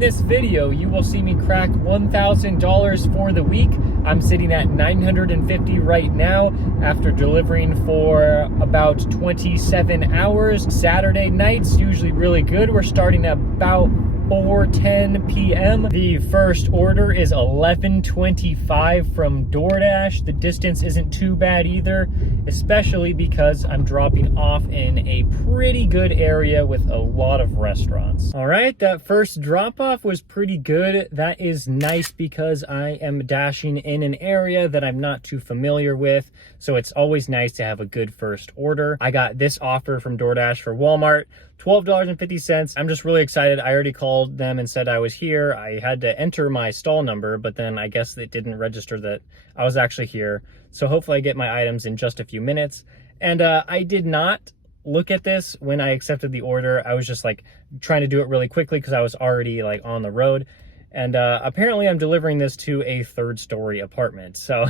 this video, you will see me crack $1,000 for the week. I'm sitting at $950 right now after delivering for about 27 hours. Saturday nights, usually really good. We're starting at about 4:10 p.m. The first order is 11:25 from DoorDash. The distance isn't too bad either, especially because I'm dropping off in a pretty good area with a lot of restaurants. All right, that first drop off was pretty good. That is nice because I am dashing in an area that I'm not too familiar with, so it's always nice to have a good first order. I got this offer from DoorDash for Walmart, $12.50. I'm just really excited. I already called them and said I was here. I had to enter my stall number, but then I guess it didn't register that I was actually here. So hopefully I get my items in just a few minutes. And I did not look at this when I accepted the order. I was just like trying to do it really quickly because I was already like on the road. And apparently I'm delivering this to a 3rd-story apartment. So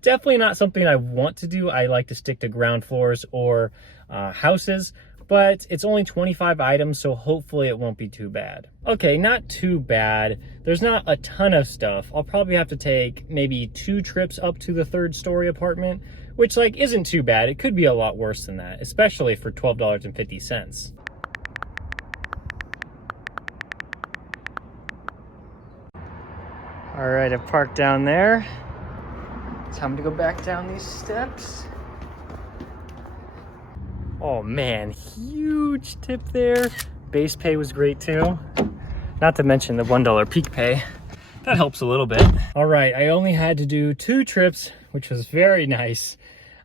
definitely not something I want to do. I like to stick to ground floors or houses. But it's only 25 items, so hopefully it won't be too bad. Okay, not too bad. There's not a ton of stuff. I'll probably have to take maybe 2 trips up to the 3rd-story apartment, which like isn't too bad. It could be a lot worse than that, especially for $12.50. All right, I've parked down there. Time to go back down these steps. Oh man, huge tip there. Base pay was great too. Not to mention the $1 peak pay. That helps a little bit. All right, I only had to do 2 trips, which was very nice.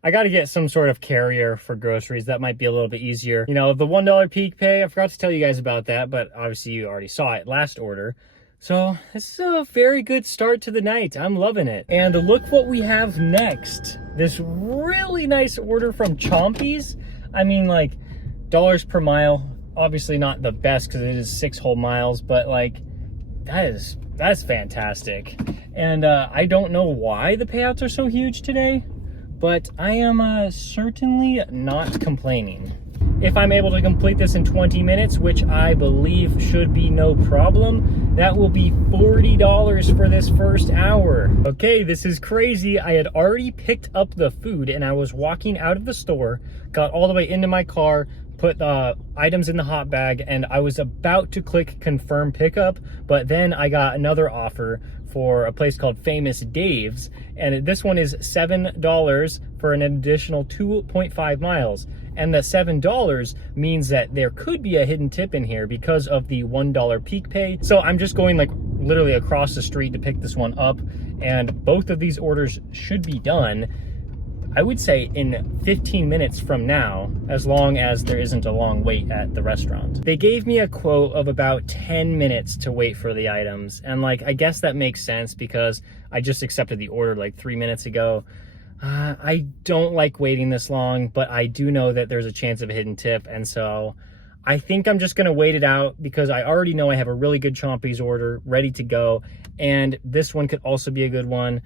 I got to get some sort of carrier for groceries. That might be a little bit easier. You know, the $1 peak pay, I forgot to tell you guys about that, but obviously you already saw it last order. So this is a very good start to the night. I'm loving it. And look what we have next. This really nice order from Chompies. I mean, like, dollars per mile, obviously not the best because it is 6 whole miles, but like, that's fantastic. And I don't know why the payouts are so huge today, but I am certainly not complaining. If I'm able to complete this in 20 minutes, which I believe should be no problem, that will be $40 for this first hour. Okay, this is crazy. I had already picked up the food and I was walking out of the store, got all the way into my car, put the items in the hot bag, and I was about to click confirm pickup, but then I got another offer for a place called Famous Dave's, and this one is $7 for an additional 2.5 miles. And the $7 means that there could be a hidden tip in here because of the $1 peak pay. So I'm just going like literally across the street to pick this one up, and both of these orders should be done, I would say, in 15 minutes from now, as long as there isn't a long wait at the restaurant. They gave me a quote of about 10 minutes to wait for the items. And like, I guess that makes sense because I just accepted the order like 3 minutes ago. I don't like waiting this long, but I do know that there's a chance of a hidden tip. And so I think I'm just gonna wait it out because I already know I have a really good Chompies order ready to go. And this one could also be a good one.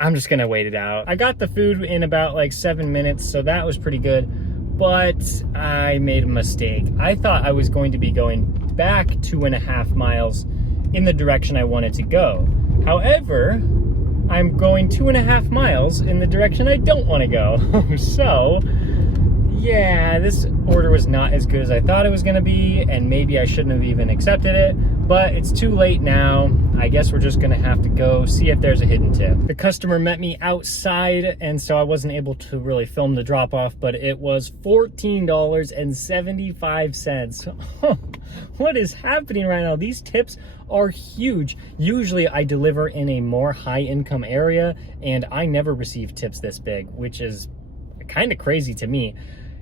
I'm just gonna wait it out. I got the food in about like 7 minutes, so that was pretty good, but I made a mistake. I thought I was going to be going back 2.5 miles in the direction I wanted to go. However, I'm going 2.5 miles in the direction I don't want to go. So, yeah, this order was not as good as I thought it was going to be, and maybe I shouldn't have even accepted it, but it's too late now. I guess we're just going to have to go see if there's a hidden tip. The customer met me outside, and so I wasn't able to really film the drop-off, but it was $14.75. What is happening right now? These tips are huge. Usually I deliver in a more high-income area, and I never receive tips this big, which is kind of crazy to me.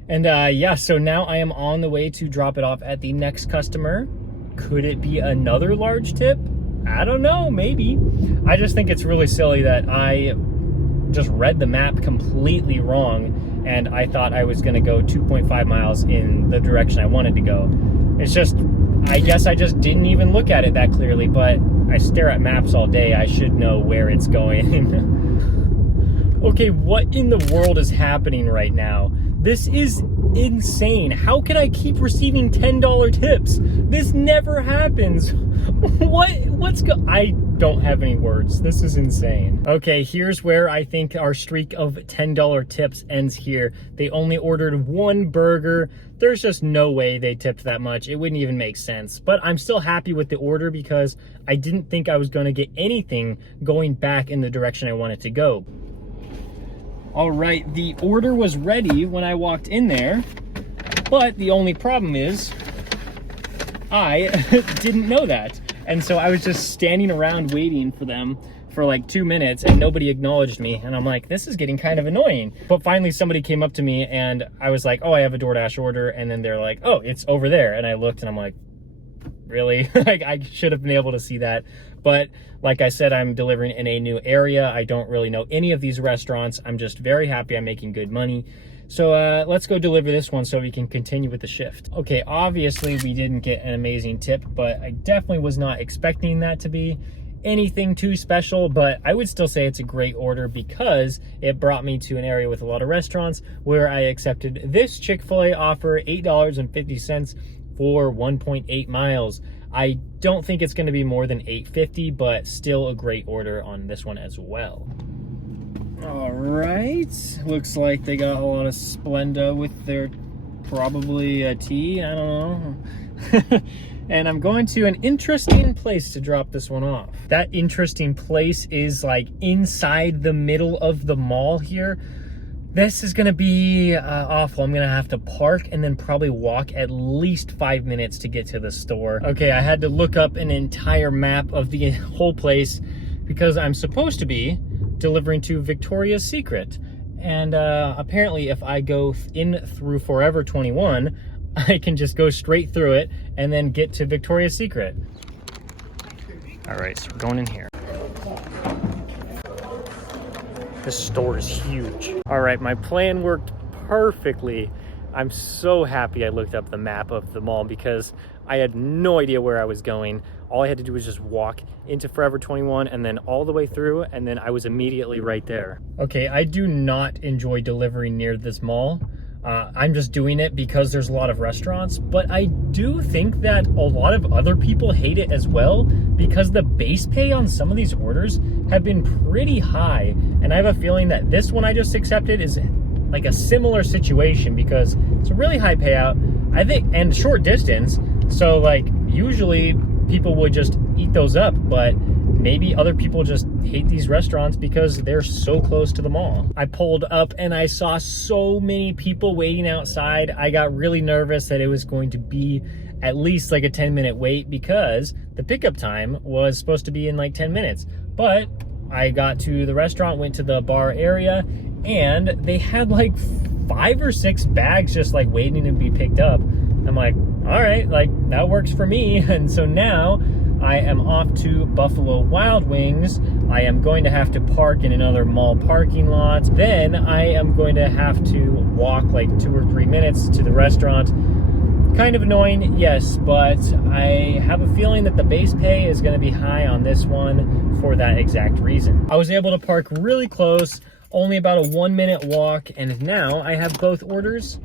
And yeah, so now I am on the way to drop it off at the next customer. Could it be another large tip? I don't know, maybe. I just think it's really silly that I just read the map completely wrong and I thought I was gonna go 2.5 miles in the direction I wanted to go. It's just, I guess I just didn't even look at it that clearly, but I stare at maps all day. I should know where it's going. Okay, what in the world is happening right now? This is insane. How can I keep receiving $10 tips? This never happens. I don't have any words. This is insane. Okay, here's where I think our streak of $10 tips ends here. They only ordered one burger. There's just no way they tipped that much. It wouldn't even make sense. But I'm still happy with the order because I didn't think I was going to get anything going back in the direction I wanted to go. All right, the order was ready when I walked in there, but the only problem is I didn't know that. And so I was just standing around waiting for them for like 2 minutes and nobody acknowledged me. And I'm like, this is getting kind of annoying. But finally somebody came up to me and I was like, oh, I have a DoorDash order. And then they're like, oh, it's over there. And I looked and I'm like, really? Like, I should have been able to see that. But like I said, I'm delivering in a new area. I don't really know any of these restaurants. I'm just very happy I'm making good money. So let's go deliver this one so we can continue with the shift. Okay, obviously we didn't get an amazing tip, but I definitely was not expecting that to be anything too special, but I would still say it's a great order because it brought me to an area with a lot of restaurants where I accepted this Chick-fil-A offer, $8.50 for 1.8 miles. I don't think it's going to be more than $8.50, but still a great order on this one as well. All right, looks like they got a lot of Splenda with their probably tea, I don't know. And I'm going to an interesting place to drop this one off. That interesting place is like inside the middle of the mall here. This is gonna be awful. I'm gonna have to park and then probably walk at least 5 minutes to get to the store. Okay, I had to look up an entire map of the whole place because I'm supposed to be delivering to Victoria's Secret. And apparently if I go in through Forever 21, I can just go straight through it and then get to Victoria's Secret. All right, so we're going in here. This store is huge. All right, my plan worked perfectly. I'm so happy I looked up the map of the mall because I had no idea where I was going. All I had to do was just walk into Forever 21 and then all the way through, and then I was immediately right there. Okay, I do not enjoy delivering near this mall. I'm just doing it because there's a lot of restaurants, but I do think that a lot of other people hate it as well because the base pay on some of these orders have been pretty high. And I have a feeling that this one I just accepted is like a similar situation because it's a really high payout, I think, and short distance. So like usually people would just eat those up, but maybe other people just hate these restaurants because they're so close to the mall. I pulled up and I saw so many people waiting outside. I got really nervous that it was going to be at least like a 10-minute wait because the pickup time was supposed to be in like 10 minutes. But I got to the restaurant, went to the bar area, and they had like 5 or 6 bags just like waiting to be picked up. I'm like, all right, like that works for me. And so now I am off to Buffalo Wild Wings. I am going to have to park in another mall parking lot. Then I am going to have to walk like 2 or 3 minutes to the restaurant. Kind of annoying, yes, but I have a feeling that the base pay is going to be high on this one for that exact reason. I was able to park really close, only about a 1-minute walk, and now I have both orders.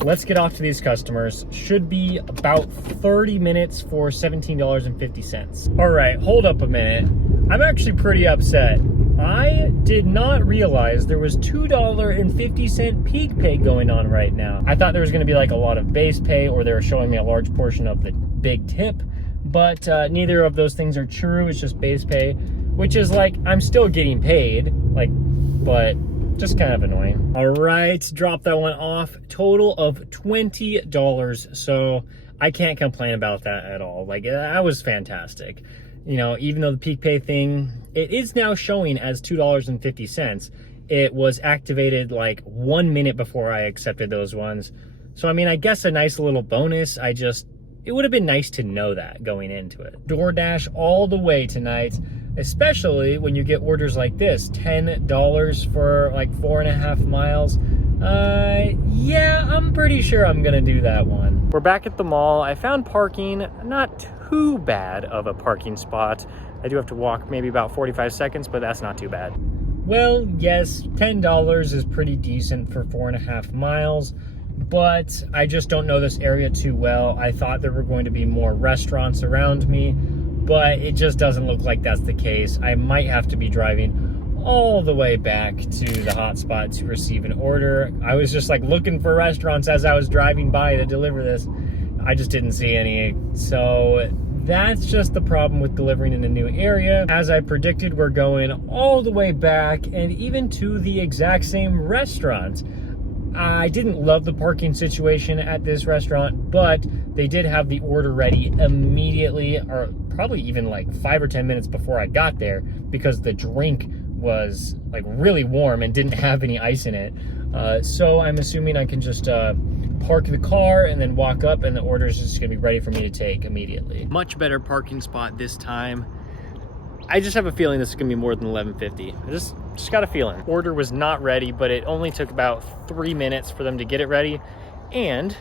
Let's get off to these customers. Should be about 30 minutes for $17.50. All right, hold up a minute. I'm actually pretty upset. I did not realize there was $2.50 peak pay going on right now. I thought there was gonna be like a lot of base pay or they were showing me a large portion of the big tip, but neither of those things are true. It's just base pay, which is like, I'm still getting paid, like, but just kind of annoying. All right, drop that one off. Total of $20. So I can't complain about that at all. Like, that was fantastic. You know, even though the peak pay thing, it is now showing as $2.50. It was activated like 1 minute before I accepted those ones. So, I mean, I guess a nice little bonus. It would have been nice to know that going into it. DoorDash all the way tonight, especially when you get orders like this, $10 for like 4.5 miles. Yeah, I'm pretty sure I'm gonna do that one. We're back at the mall. I found parking, not too bad of a parking spot. I do have to walk maybe about 45 seconds, but that's not too bad. Well, yes, $10 is pretty decent for 4.5 miles, but I just don't know this area too well. I thought there were going to be more restaurants around me, but it just doesn't look like that's the case. I might have to be driving all the way back to the hotspot to receive an order. I was just like looking for restaurants as I was driving by to deliver this. I just didn't see any. So that's just the problem with delivering in a new area. As I predicted, we're going all the way back and even to the exact same restaurant. I didn't love the parking situation at this restaurant, but they did have the order ready immediately, or probably even like 5 or 10 minutes before I got there, because the drink was like really warm and didn't have any ice in it. So I'm assuming I can just park the car and then walk up, and the order is just gonna be ready for me to take immediately. Much better parking spot this time. I just have a feeling this is gonna be more than $11.50. I just got a feeling. Order was not ready, but it only took about 3 minutes for them to get it ready, and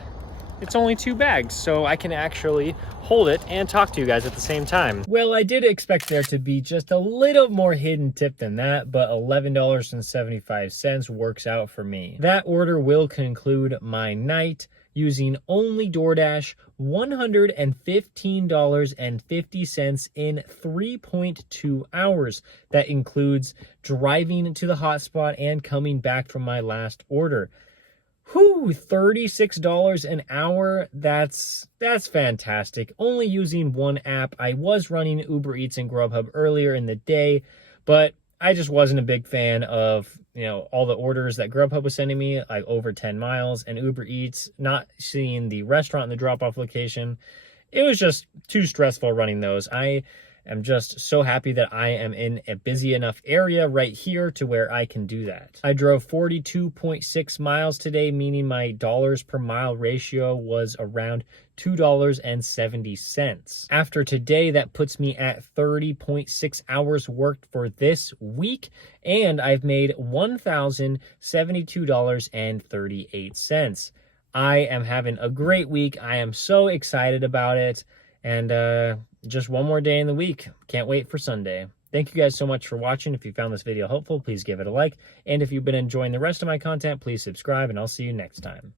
it's only 2 bags, so I can actually hold it and talk to you guys at the same time. Well, I did expect there to be just a little more hidden tip than that, but $11.75 works out for me. That order will conclude my night using only DoorDash, $115.50 in 3.2 hours. That includes driving to the hotspot and coming back from my last order. Whew, $36 an hour. That's fantastic. Only using one app. I was running Uber Eats and Grubhub earlier in the day, but I just wasn't a big fan of, all the orders that Grubhub was sending me, like over 10 miles, and Uber Eats, not seeing the restaurant and the drop-off location. It was just too stressful running those. I am just so happy that I am in a busy enough area right here to where I can do that. I drove 42.6 miles today, meaning my dollars per mile ratio was around $2.70. After today, that puts me at 30.6 hours worked for this week, and I've made $1,072.38. I am having a great week. I am so excited about it. And just one more day in the week. Can't wait for Sunday. Thank you guys so much for watching. If you found this video helpful, please give it a like. And if you've been enjoying the rest of my content, please subscribe, and I'll see you next time.